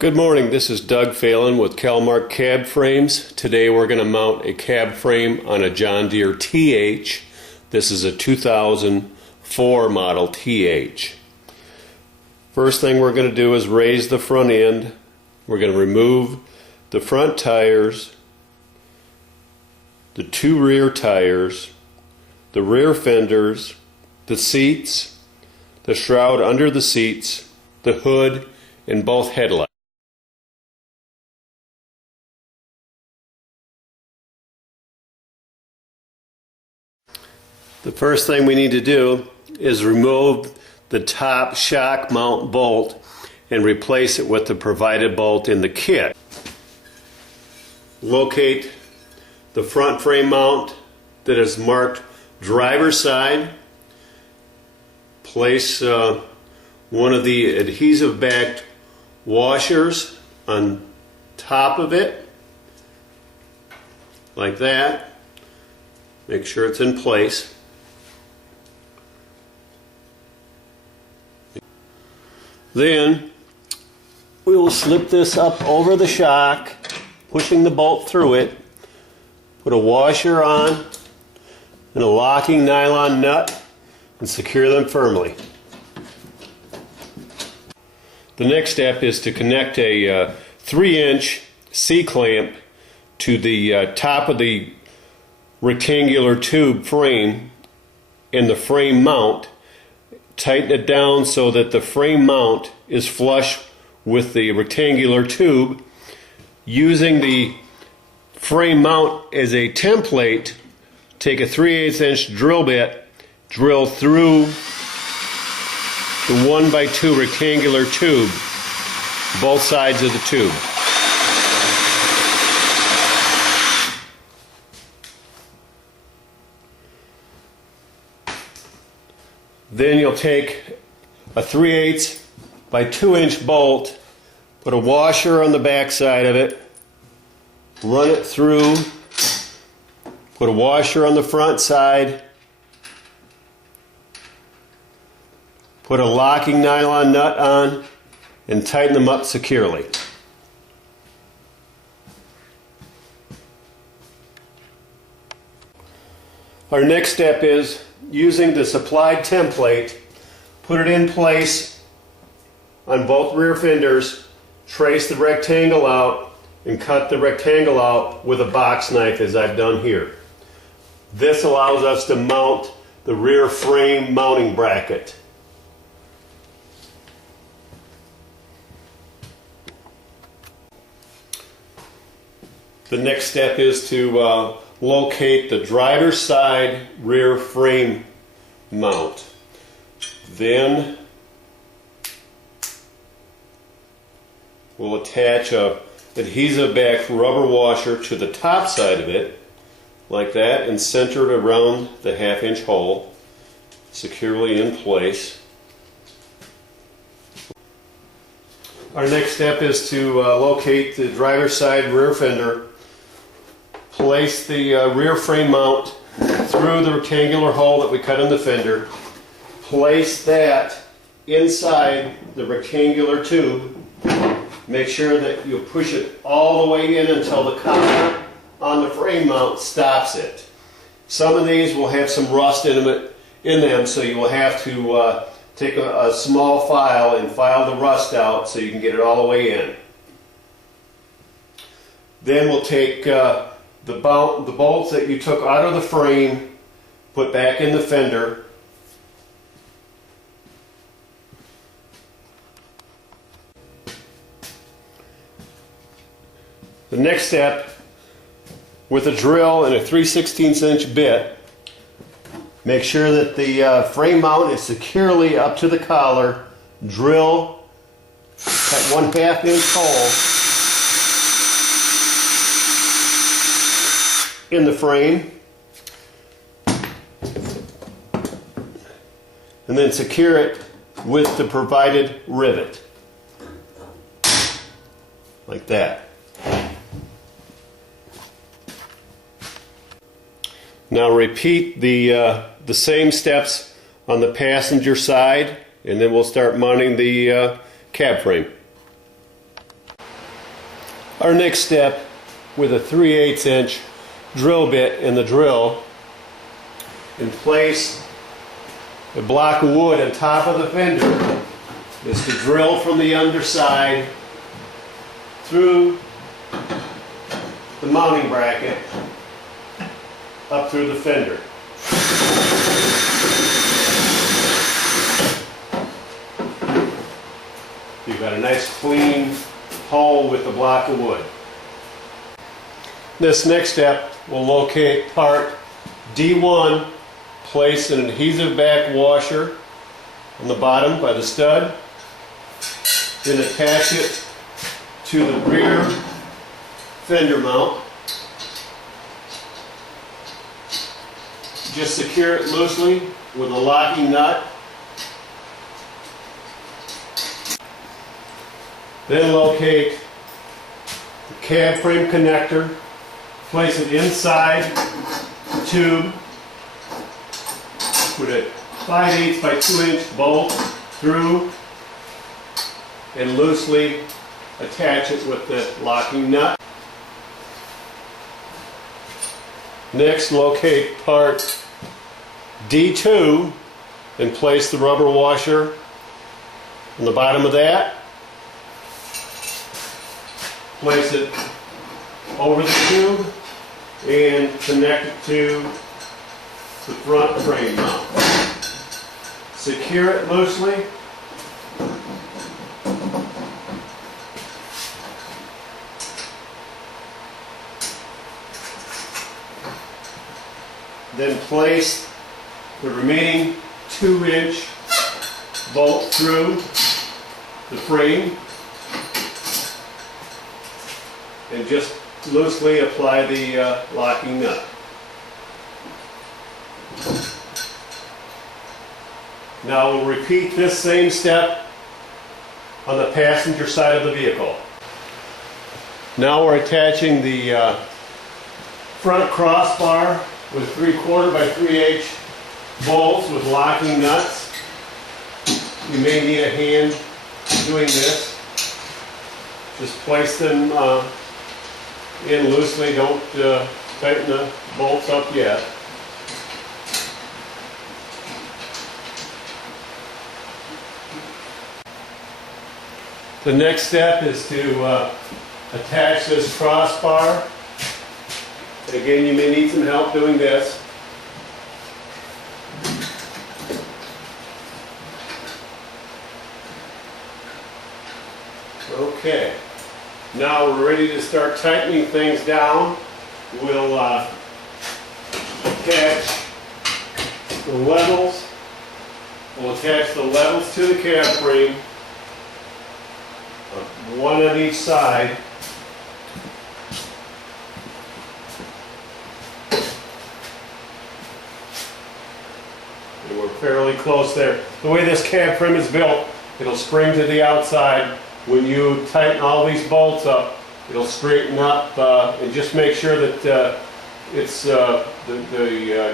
Good morning, this is Doug Phelan with Calmarc cab frames. Today we're going to mount a cab frame on a John Deere TH. This is a 2004 model TH. First thing we're going to do is raise the front end. We're going to remove the front tires, the two rear tires, the rear fenders, the seats, the shroud under the seats, the hood, and both headlights. The first thing we need to do is remove the top shock mount bolt and replace it with the provided bolt in the kit. Locate the front frame mount that is marked driver's side. Place one of the adhesive backed washers on top of it, like that. Make sure it's in place. Then we will slip this up over the shock, pushing the bolt through it. Put a washer on and a locking nylon nut and secure them firmly. The next step is to connect a 3-inch C-clamp to the top of the rectangular tube frame and the frame mount. Tighten it down so that the frame mount is flush with the rectangular tube. Using the frame mount as a template, take a 3/8 inch drill bit, drill through the 1x2 rectangular tube, both sides of the tube. Then you'll take a 3/8 by 2-inch bolt, put a washer on the back side of it, run it through, put a washer on the front side, put a locking nylon nut on, and tighten them up securely. Our next step is, using the supplied template, put it in place on both rear fenders, trace the rectangle out, and cut the rectangle out with a box knife as I've done here. This allows us to mount the rear frame mounting bracket. The next step is to locate the driver's side rear frame mount. Then we'll attach a adhesive backed rubber washer to the top side of it, like that, and center it around the 1/2 inch hole, securely in place. Our next step is to locate the driver's side rear fender. Place the rear frame mount through the rectangular hole that we cut in the fender. Place that inside the rectangular tube. Make sure that you push it all the way in until the collar on the frame mount stops it. Some of these will have some rust in them, so you will have to take a small file and file the rust out so you can get it all the way in. Then we'll take the bolts that you took out of the frame, put back in the fender. The next step, with a drill and a 3/16 inch bit, make sure that the frame mount is securely up to the collar. Drill that 1/2 inch hole in the frame, and then secure it with the provided rivet, like that. Now repeat the same steps on the passenger side, and then we'll start mounting the cab frame. Our next step, with a 3/8 inch drill bit in the drill, and place a block of wood on top of the fender, is to drill from the underside through the mounting bracket up through the fender. You've got a nice clean hole with the block of wood. This next step will locate part D1, place an adhesive back washer on the bottom by the stud, then attach it to the rear fender mount. Just secure it loosely with a locking nut. Then locate the cab frame connector, place it inside the tube, put a 5/8 by 2 inch bolt through, and loosely attach it with the locking nut. Next, locate part D2 and place the rubber washer on the bottom of that. Place it over the tube and connect it to the front frame mount. Secure it loosely. Then place the remaining 2-inch bolt through the frame and just loosely apply the locking nut. Now we'll repeat this same step on the passenger side of the vehicle. Now we're attaching the front crossbar with 3/4 by 3/8 bolts with locking nuts. You may need a hand doing this. Just place them in loosely. Don't tighten the bolts up yet. The next step is to attach this crossbar. Again, you may need some help doing this. Okay, now we're ready to start tightening things down. We'll attach the levels. We'll attach the levels to the cab frame, one on each side. And we're fairly close there. The way this cab frame is built, it'll spring to the outside. When you tighten all these bolts up, it'll straighten up, and just make sure that the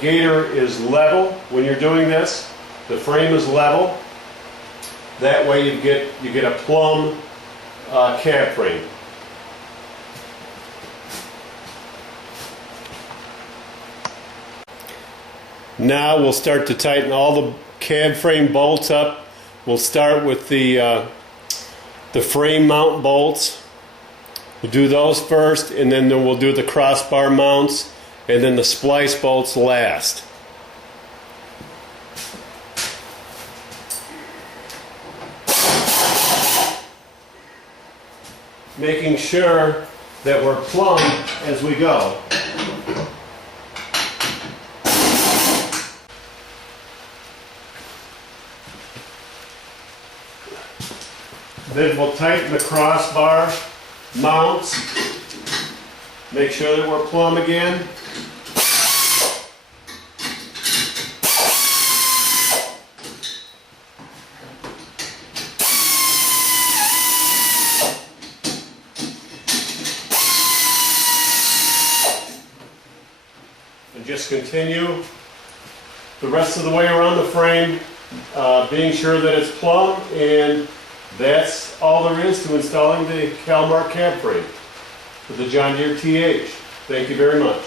gator is level when you're doing this. The frame is level. That way you get a plumb cab frame. Now we'll start to tighten all the cab frame bolts up. We'll start with the frame mount bolts. We'll do those first, and then we'll do the crossbar mounts, and then the splice bolts last. Making sure that we're plumb as we go. Then we'll tighten the crossbar mounts. Make sure that we're plumb again. And just continue the rest of the way around the frame, being sure that it's plumb, and that's all there is to installing the Calmarc cab frame. for the John Deere TH. Thank you very much.